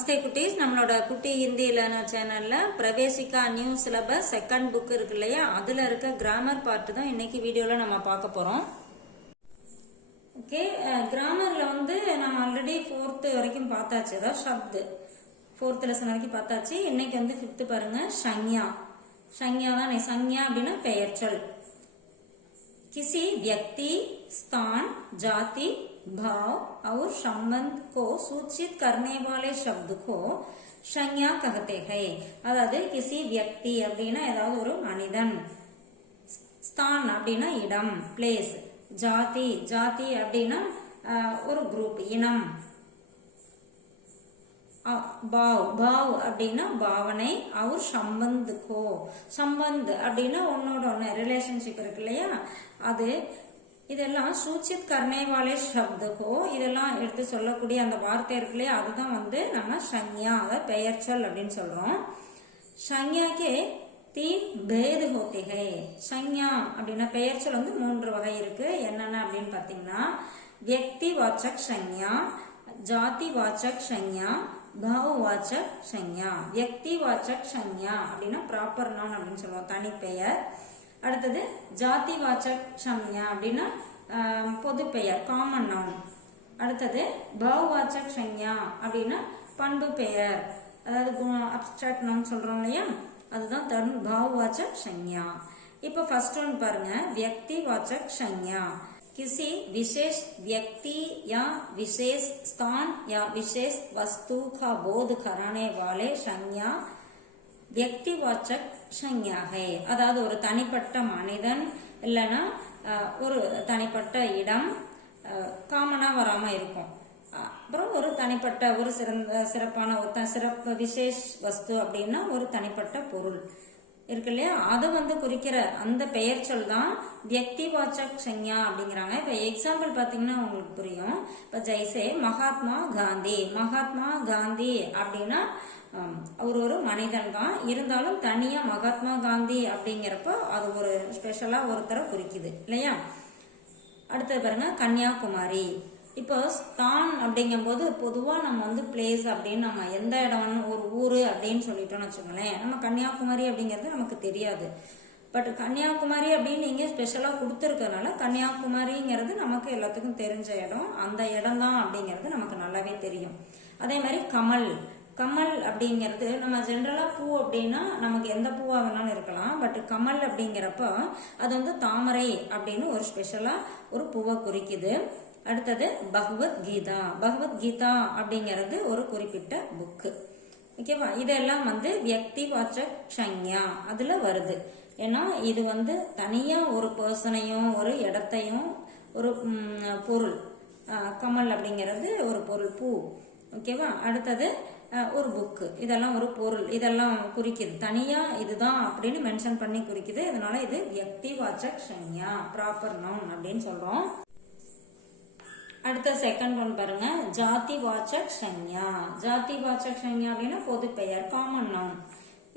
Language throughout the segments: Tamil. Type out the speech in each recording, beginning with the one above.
நமஸ்தே குட்டீஸ், நம்மளோட குட்டி ஹிந்தி லேர்னர் சேனல்ல பிரவேசிகா நியூ சிலபஸ் செகண்ட் புக் இருக்கு இல்லையா, அதுல இருக்க கிராமர் பார்ட் தான் இன்னைக்கு வீடியோல நம்ம பார்க்க போறோம். ஓகே, கிராமர்ல நம்ம ஆல்ரெடி 4th வரைக்கும் பார்த்தாச்சு. அதாவது ஷப்து 4th லெசன் வரைக்கும் பார்த்தாச்சு. இன்னைக்கு 5th பாருங்க, சங்யா. சங்யா தான். சங்யா அப்படின்னா பெயர்ச்சொல். किसी व्यक्ति, स्थान, जाति, भाव और संबंध को सूचित करने वाले शब्द को संज्ञा कहते हैं. அதாவது किसी व्यक्ति அப்படின்னா ஏதாவது ஒரு மனிதன், ஸ்தான் அப்படின்னா இடம், பிளேஸ், ஜாதி, ஜாதி அப்படின்னா ஒரு குரூப், இனம், பாவ், பாவ் அப்படின்னா பாவனை, அவர் சம்பந்துக்கோ, சம்பந்த் அப்படின்னா ஒன்னோட ஒன்னு ரிலேஷன்ஷிப் இருக்கு இல்லையா, அது இதெல்லாம் சூச்சித் கர்னேவாலே சப்துக்கோ, இதெல்லாம் எடுத்து சொல்லக்கூடிய அந்த வார்த்தை இருக்கு இல்லையா, அதுதான் நம்ம சங்யா, அதாவது பெயர்ச்சொல் அப்படின்னு சொல்றோம். சங்யாக்கே தீன் பேது ஹோத்தே ஹை. சங்யா அப்படின்னா பெயர்ச்சொல் 3 வகை இருக்கு. என்னென்ன அப்படின்னு பாத்தீங்கன்னா, வியக்தி வாச்சக் சங்யா, ஜாதி வாச்சக் சங்யா, பாவவாச்சக் சங்யா. வியக்தி வாச்சக் சங்யா அப்படின்னா ப்ராப்பர் நவுன் அப்படின்னு சொல்லுவோம், தனிப்பெயர். அடுத்தது ஜாதி வாச்சக் சங்யா அப்படின்னா பொது பெயர், காமன் நவுன். அடுத்தது பாவவாச்சக் சங்யா அப்படின்னா பண்பு பெயர், அதாவது அப்ஸ்ட்ராக்ட் நவுன் சொல்றோம் இல்லையா, அதுதான் பாவவாச்சக் சங்யா. இப்ப ஃபர்ஸ்ட் ஒன் பாருங்க, வியக்தி வாச்சக் सज्ञा. किसी विशेष व्यक्ति या विशेष स्थान या विशेष वस्तु का बोध कराने वाले संज्ञा व्यक्तिवाचक संज्ञा है. அதாவது ஒரு தனிப்பட்ட மனிதன் இல்லனா ஒரு தனிப்பட்ட இடம், காமனா வராம இருக்கும். அப்புறம் ஒரு தனிப்பட்ட ஒரு சிறப்பான ஒரு சிறப்பு விசேஷ் வஸ்து அப்படின்னா ஒரு தனிப்பட்ட பொருள் இருக்கு இல்லையா, அதை குறிக்கிற அந்த பெயர் சொல் தான் வியக்திவாச்சக் சங்யா அப்படிங்கிறாங்க. இப்ப எக்ஸாம்பிள் பாத்தீங்கன்னா உங்களுக்கு புரியும். இப்ப ஜெய்சே மகாத்மா காந்தி. மகாத்மா காந்தி அப்படின்னா அவர் ஒரு மனிதன் தான், இருந்தாலும் தனியா மகாத்மா காந்தி அப்படிங்கிறப்ப அது ஒரு ஸ்பெஷலா ஒருத்தரை குறிக்குது இல்லையா. அடுத்தது பாருங்க, கன்னியாகுமரி. இப்போ ஸ்தான் அப்படிங்கும் போது பொதுவா நம்ம பிளேஸ் அப்படின்னு நம்ம எந்த இடம், ஒரு ஊரு அப்படின்னு சொல்லிட்டோம்னு வச்சுக்கோங்களேன், நம்ம கன்னியாகுமரி அப்படிங்கிறது நமக்கு தெரியாது. பட் கன்னியாகுமரி அப்படின்னு நீங்க ஸ்பெஷலா கொடுத்துருக்கறதுனால கன்னியாகுமரிங்கிறது நமக்கு எல்லாத்துக்கும் தெரிஞ்ச இடம், அந்த இடம் தான் அப்படிங்கிறது நமக்கு நல்லாவே தெரியும். அதே மாதிரி கமல். கமல் அப்படிங்கிறது நம்ம ஜென்ரலா பூ அப்படின்னா நமக்கு எந்த பூவா வேணாலும் இருக்கலாம். பட் கமல் அப்படிங்கிறப்ப அது தாமரை அப்படின்னு ஒரு ஸ்பெஷலா ஒரு பூவை குறிக்குது. அடுத்தது பகவத்கீதா. பகவத்கீதா அப்படிங்கிறது ஒரு குறிப்பிட்ட புக்கு. ஓகேவா, இதெல்லாம் வியக்தி வாச்சக் சங்யா அதுல வருது. ஏன்னா இது தனியா ஒரு பர்சனையும் ஒரு இடத்தையும் ஒரு பொருள், கமல் அப்படிங்கிறது ஒரு பொருள், பூ. ஓகேவா, அடுத்தது ஒரு புக்கு, இதெல்லாம் ஒரு பொருள், இதெல்லாம் குறிக்குது. தனியா இதுதான் அப்படின்னு மென்ஷன் பண்ணி குறிக்குது. இதனால இது வியக்தி வாச்சக் சங்யா, ப்ராப்பர் நவுன் அப்படின்னு சொல்றோம். அடுத்த செகண்ட் ஒன் பாருங்க, ஜாதி வாச்சக் சங்யா. ஜாதி வாச்சக் சங்யா அப்படின்னா பொது பெயர், காமன் நவுன்.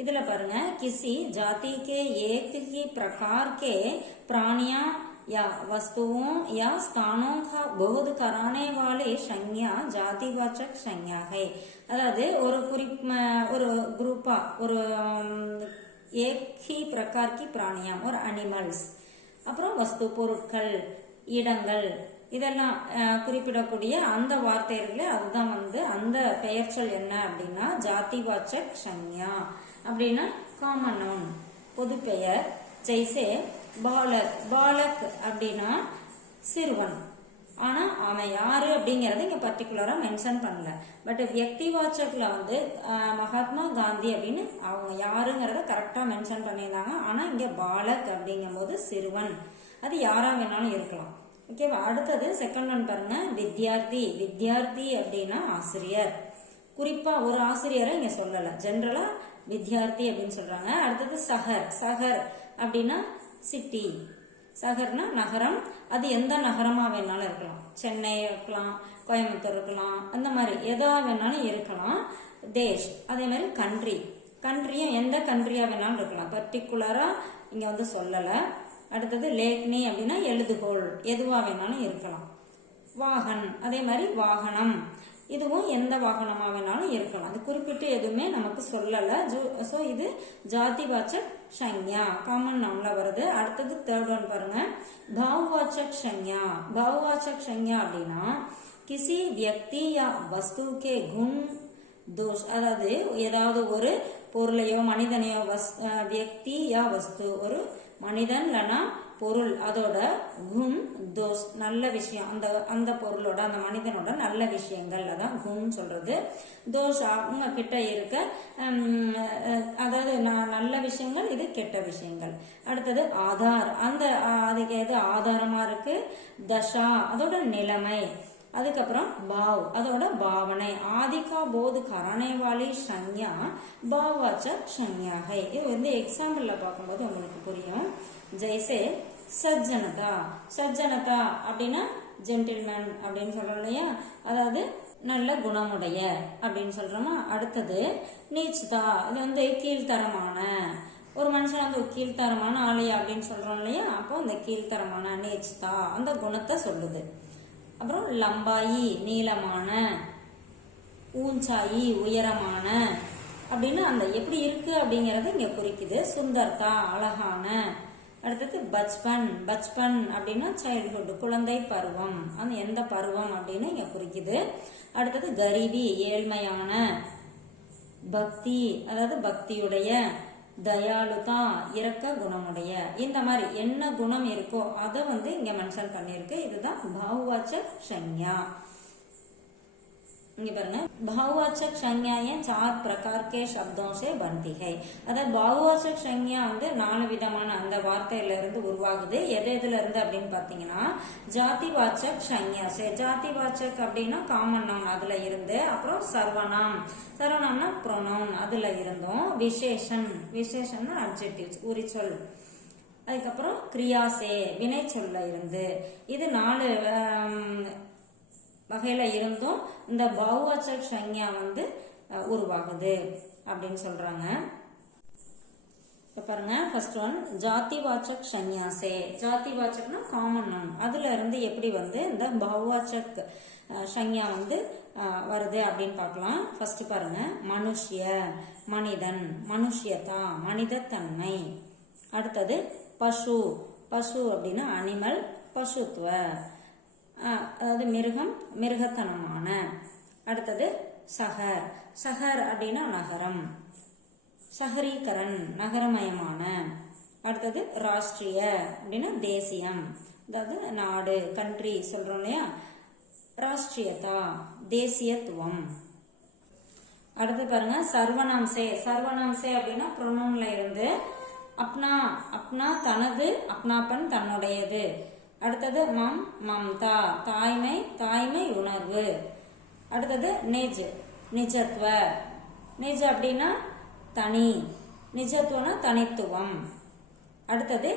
இதுல பாருங்க, किसी जाति के एक ही प्रकार के प्राणियों या वस्तुओं या स्थानों का बोध कराने वाले संज्ञा जातिवाचक संज्ञा है. அதாவது ஒரு குரூப்பா ஒரு एक ही प्रकार की प्राणियां और एनिमल्स, அப்புறம் வஸ்து பொருட்கள், இடங்கள், இதெல்லாம் குறிப்பிடக்கூடிய அந்த வார்த்தைகளே அதுதான் அந்த பெயர் சொல் என்ன அப்படின்னா ஜாதிவாச்சக் சங்யா அப்படின்னா காமன் நவுன், பொது பெயர். ஜெய்சே பாலக். பாலக் அப்படின்னா சிறுவன். ஆனா அவன் யாரு அப்படிங்கறத இங்க பர்டிகுலரா மென்ஷன் பண்ணல. பட் வியக்திவாச்சக்ல மகாத்மா காந்தி அப்படின்னு அவங்க யாருங்கிறத கரெக்டா மென்ஷன் பண்ணியிருந்தாங்க. ஆனா இங்க பாலக் அப்படிங்கும் போது சிறுவன், அது யாரா வேணாலும் இருக்கலாம். ஓகேவா, அடுத்தது செகண்ட் ஒன் பாருங்க, வித்யார்த்தி. வித்யார்த்தி அப்படின்னா ஆசிரியர். குறிப்பா ஒரு ஆசிரியரை இங்க சொல்லல, ஜெனரலா வித்யார்த்தி அப்படின்னு சொல்றாங்க. அடுத்தது சஹர். சஹர் அப்படின்னா சிட்டி. சஹர்னா நகரம், அது எந்த நகரமா வேணாலும் இருக்கலாம், சென்னை இருக்கலாம், கோயம்புத்தூர் இருக்கலாம், அந்த மாதிரி எதா வேணாலும் இருக்கலாம். தேஷ், அதே மாதிரி கண்ட்ரி. கண்ட்ரியும் எந்த கண்ட்ரியா வேணாலும் இருக்கலாம், பர்டிகுலரா இங்க சொல்லல. அடுத்தது லேக்னி அப்படின்னா எழுதுகோள், எதுவா வேணாலும் இருக்கலாம். வாகன், அதே மாதிரி வாகனம். இதுவும் எந்த வாகனமா வேணாலும் இருக்கலாம். அது குறிப்பிட்டு எதுவுமே நமக்கு சொல்லல. சோ இது ஜாதிவாச்சக் சஞ்ஞா காமன் நவுன்ல வருது. அடுத்தது தேர்ட் ஒன் பாருங்க, பாவவாச்சக் சஞ்ஞா. பாவவாச்சக் சஞ்ஞா அப்படின்னா கிசி வியக்தி யா வஸ்து கே குண் தோஷ், அதாவது ஏதாவது ஒரு பொருளையோ மனிதனையோ வியக்தி யா வஸ்து, ஒரு மனிதன் இல்லைன்னா பொருள், அதோட குண் தோஷ் நல்ல விஷயம், அந்த பொருளோட அந்த மனிதனோட நல்ல விஷயங்கள், அதான் குண் சொல்றது. தோஷ் அவங்க கிட்ட இருக்க அதாவது நல்ல விஷயங்கள், இது கெட்ட விஷயங்கள். அடுத்தது ஆதார், அதுக்கு எது ஆதாரமா இருக்கு, தசா அதோட நிலைமை. அதுக்கப்புறம் பாவ் அதோட பாவனை. ஆதிகா போது கரணேவாலி சஞ்ஞா பாவவாச்சக் சஞ்ஞா ஹை. இது வந்து எக்ஸாம்பிள்ல பார்க்கும்போது உங்களுக்கு புரியும். ஜெய்சே சஜ்ஜனதா. சஜ்ஜனதா அப்படின்னா ஜென்டில்மேன் அப்படின்னு சொல்றோம் இல்லையா, அதாவது நல்ல குணமுடைய அப்படின்னு சொல்றோமா. அடுத்தது நீச்தா, இது வந்து கீழ்த்தரமான, ஒரு மனுஷன் வந்து கீழ்த்தரமான ஆலையா அப்படின்னு சொல்றோம் இல்லையா, அப்போ இந்த கீழ்த்தரமான நீச்தா அந்த குணத்தை சொல்லுது. அப்புறம் லம்பாயி நீளமான, ஊஞ்சாயி உயரமான அப்படின்னு அந்த எப்படி இருக்கு அப்படிங்கறது இங்க குறிக்குது. சுந்தர்தா அழகான. அடுத்தது பச்பன். பச்பன் அப்படின்னா சைல்ட்ஹுட் குழந்தை பருவம், அந்த எந்த பருவம் அப்படின்னு இங்க குறிக்குது. அடுத்தது கரீபி ஏழ்மையான. பக்தி அதாவது பக்தியுடைய. தயாலுதா இரக்க குணமுடைய. இந்த மாதிரி என்ன குணம் இருக்கோ அதை வந்து இங்க மென்ஷன் பண்ணிருக்கு. இதுதான் பாவவாச்சக் சஞ்ஞா. இங்க பாருங்க, பாவவாச்சक संज्ञाएं 4 प्रकार के शब्दों से बनती है. அதாவது பாவவாச்சक संज्ञा வந்து 4 விதமான அந்த வார்த்தையில இருந்து உருவாகுது. எதுல இருந்து அப்படின்னு பாத்தீங்கன்னா ஜாதிவாச்சக் संज्ञा से. ஜாதிவாச்சக் அப்படின்னா காமன் நவுன் அதுல இருந்து, அப்புறம் சர்வநாம், சர்வநாம்னா ப்ரொனவுன் அதுல இருந்தும், விசேஷன், விசேஷன்னா அட்ஜெக்டிவ்ஸ் உரிச்சொல், அதுக்கப்புறம் கிரியாசே வினை சொல்ல இருந்து. இது 4 வகையில இருந்தும் இந்த பாவவாச்சக் சஞ்ஞா வந்து உருவாகுது அப்படின்னு சொல்றாங்க. பாருங்க, ஃபர்ஸ்ட் ஒன் ஜாதிவாச்சக் சஞ்ஞாசே. ஜாதிவாச்சக்னா காமன் நவுன், அதுல இருந்து எப்படி வந்து இந்த பாவவாச்சக் சஞ்ஞா வந்து வருது அப்படின்னு பார்க்கலாம். ஃபர்ஸ்ட் பாருங்க, மனுஷ்ய மனிதன், மனுஷ்யதா மனிதத்தன்மை. அடுத்தது பசு. பசு அப்படின்னா அனிமல், பசுத்துவ அதாவது மிருகம், மிருகத்தனமான. அடுத்தது சஹர். சஹர் அப்படின்னா நகரம், சஹரீகரன் நகரமயமான. அடுத்தது ராஷ்டிரிய அப்படின்னா தேசியம், அதாவது நாடு கண்ட்ரி சொல்றோம் இல்லையா, ராஷ்டிரியதா தேசியத்துவம். அடுத்து பாருங்க சர்வநாம்சே. சர்வநாம்சே அப்படின்னா ப்ரொனவுன்ல இருந்து அப்னா, அப்னா தனது, அப்னாப்பன் தன்னுடையது. அடுத்தது மம், மம்தா தாய்மை, தாய்மை உணர்வு. அடுத்தது நிஜ், நிஜத்துவ. நிஜ் அப்படின்னா தனி, நிஜத்துவம்னா தனித்துவம். அடுத்தது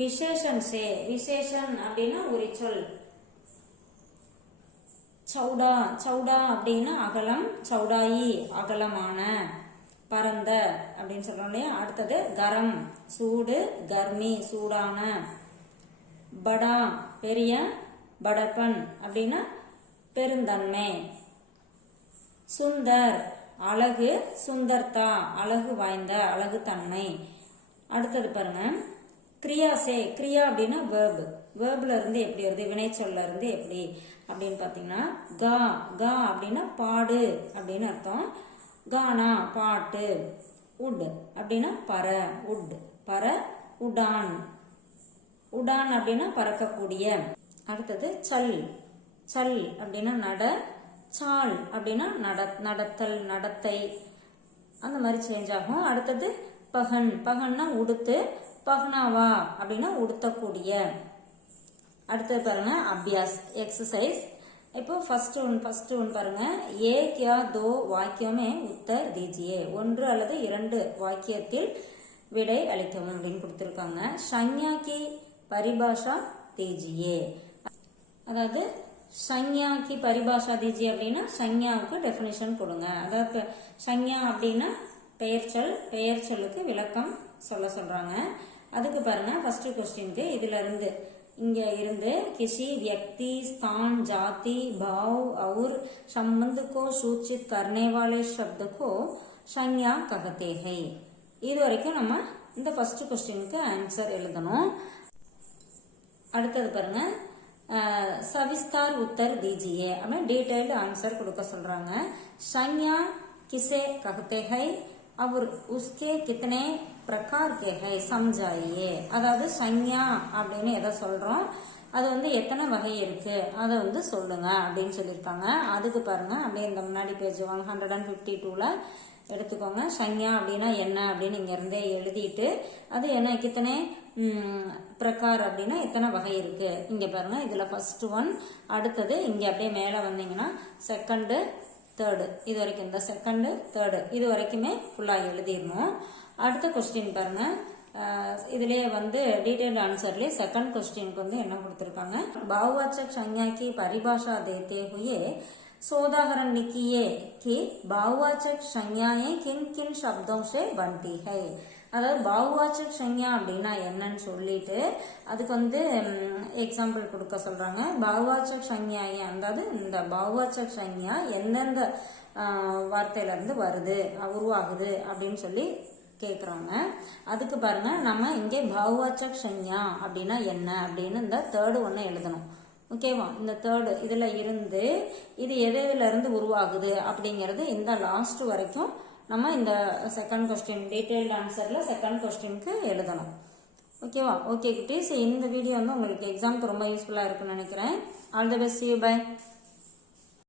விசேஷன் சே. விசேஷன் அப்படின்னா உரிச்சொல். சௌடா. சௌடா அப்படின்னா அகலம், சௌடாயி அகலமான, பரந்த அப்படின்னு சொல்றோம் இல்லையா. அடுத்தது கரம் சூடு, கர்மி சூடான. படா பெரிய, படப்பன் அப்படின்னா பெருந்தன்மை. சுந்தர் அழகு, சுந்தர்தா அழகு வாய்ந்த, அழகு தன்மை. அடுத்தது பாருங்க கிரியாசே. கிரியா அப்படின்னா வேர்பு. வேர்ப்ல இருந்து எப்படி வருது, வினைச்சொல்ல இருந்து எப்படி அப்படின்னு பாத்தீங்கன்னா கா. கா அப்படின்னா பாடு அப்படின்னு அர்த்தம். கானா பாட்டு. உட் அப்படின்னா பற, உட் பற. உடான், உடான் அப்படின்னா பறக்கக்கூடிய. அடுத்தது சல். சல் அப்படின்னா நட. சால் அப்படின்னா நடத்தல், நடத்தை, அந்த மாதிரி சேஞ்ச் ஆகும். அடுத்தது பகன். பகன்னா உடுத்து. பகனாவா அப்படின்னா உடுத்தக்கூடிய. அடுத்தது பாருங்க அபியாஸ் எக்ஸசைஸ். இப்போ ஃபர்ஸ்ட் ஒன் பாருங்க, ஏ கியா தோ வாக்கியமே உத்தர் தீஜியே. 1 அல்லது 2 வாக்கியத்தில் விடை அளிக்கவும் அப்படின்னு கொடுத்திருக்காங்க. சஞ்ஞா கி பரிபாஷா தீஜியே. அதாவது சஞ்ஞா கி பரிபாஷா தீஜியே அப்படின்னா சஞ்ஞாவுக்கு டெஃபினிஷன் கொடுங்க. அதாவது சஞ்ஞா அப்படின்னா பெயர் சொல், பெயர் சொல்லுக்கு விளக்கம் சொல்றாங்க. அதுக்கு பாருங்க ஃபர்ஸ்ட் கொஸ்டினுக்கு இதுல இருந்து இங்க இருந்து किसी व्यक्ति स्थान जाति भाव और संबंध को सूचित करने वाले शब्द को संज्ञा कहते हैं. இது வரைக்கும் நம்ம இந்த ஃபர்ஸ்ட் क्वेश्चनக்கு ஆன்சர் எழுதணும். அடுத்தது பாருங்க, सविस्तार उत्तर दीजिए அப்படினா டீடைல்டு ஆன்சர் கொடுக்க சொல்றாங்க. संज्ञा किसे कहते हैं और उसके कितने प्रकार के है समझाइए. அதாவது संज्ञा அப்படின்னு எதை சொல்றோம், அது வந்து எத்தனை வகை இருக்கு அதை வந்து சொல்லுங்க அப்படின்னு சொல்லியிருக்காங்க. அதுக்கு பாருங்க, அப்படியே இந்த முன்னாடி பேஜ் 152ல எடுத்துக்கோங்க. संज्ञा அப்படின்னா என்ன அப்படின்னு இங்க இருந்தே எழுதிட்டு, அது என்ன கித்தனை பிரகார் அப்படின்னா எத்தனை வகை இருக்கு இங்க பாருங்க. இதுல ஃபர்ஸ்ட் ஒன், அடுத்தது இங்க அப்படியே மேல வந்தீங்கன்னா செகண்ட் தேர்டு, இது வரைக்கும் இந்த செகண்ட் தேர்டு இது வரைக்குமே ஃபுல்லா எழுதிடணும். அடுத்த क्वेश्चन பாருங்க, இதுலயே வந்து டீடைல்டு ஆன்சர்லயே செகண்ட் क्वेश्चनக்கு வந்து என்ன கொடுத்திருக்காங்க, बहुवाचक संज्ञा की परिभाषा देते हुए सोदाहरण लिखिए कि बहुवाचक संज्ञाएं किन किन शब्दों से बनती है. அதாவது बहुवाचक संज्ञा அப்படின்னா என்னன்னு சொல்லிட்டு அதுக்கு வந்து எக்ஸாம்பிள் கொடுக்க சொல்றாங்க. बहुवाचक संज्ञाएं அதாவது இந்த बहुवाचक संज्ञा எந்தெந்த வார்த்தையில இருந்து வருது உருவாகுது அப்படின்னு சொல்லி கேக்குறாங்க. அதுக்கு பாருங்க, நம்ம இங்கே बहुवाचक संज्ञा அப்படின்னா என்ன அப்படின்னு இந்த தேர்டு ஒன்னு எழுதணும். ஓகேவா, இந்த தேர்டு இதுல இருந்து இது எதுல இருந்து உருவாகுது அப்படிங்கறது இந்த லாஸ்ட் வரைக்கும் நம்ம இந்த செகண்ட் क्वेश्चन டீடைல்டு ஆன்சர்ல செகண்ட் क्वेश्चनக்கு எழுதணும். ஓகேவா, ஓகே குட்டீஸ், இந்த வீடியோ வந்து உங்களுக்கு எக்ஸாம்க்கு ரொம்ப யூஸ்ஃபுல்லா இருக்குன்னு நினைக்கிறேன். All the best, see you, bye.